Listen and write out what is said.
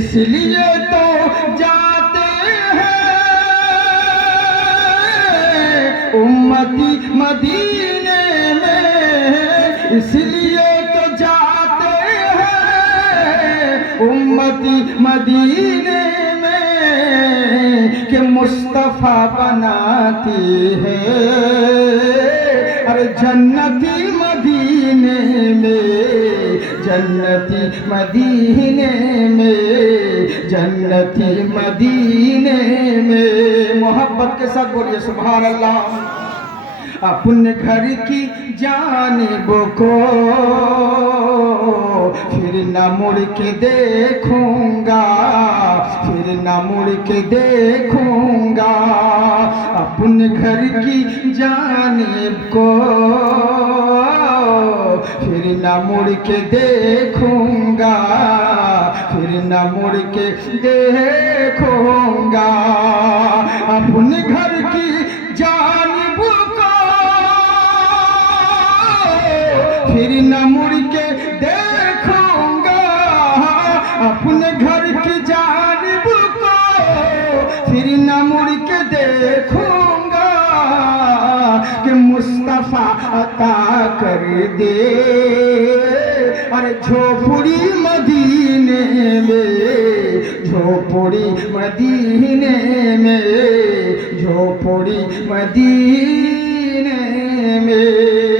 इसलिए तो जाते हैं उम्मती मदीने में, इसलिए तो जाते हैं उम्मती मदीने में कि मुस्तफ़ा बनाती है अरे जन्नती मदीने में, जन्नती मदीने में, जन्नती मदीने में। मोहब्बत के साथ बोलिए सुभान अल्लाह। अपने घर की जानिब को फिर न मुड़ के देखूंगा, फिर न मुड़ के देखूंगा। अपने घर की जानिब को फिर न मुड़ के देखूंगा, फिर न मुड़ के देखूंगा। अपने घर की जानिब को फिर न मुड़ के देखूंगा, अपने घर की जानिब को फिर न मुड़ के देखूंगा कि मुस्तफ़ा अता कर दे अरे झोपड़ी मदीने में, झोपड़ी मदीने में, झोपड़ी मदीने में।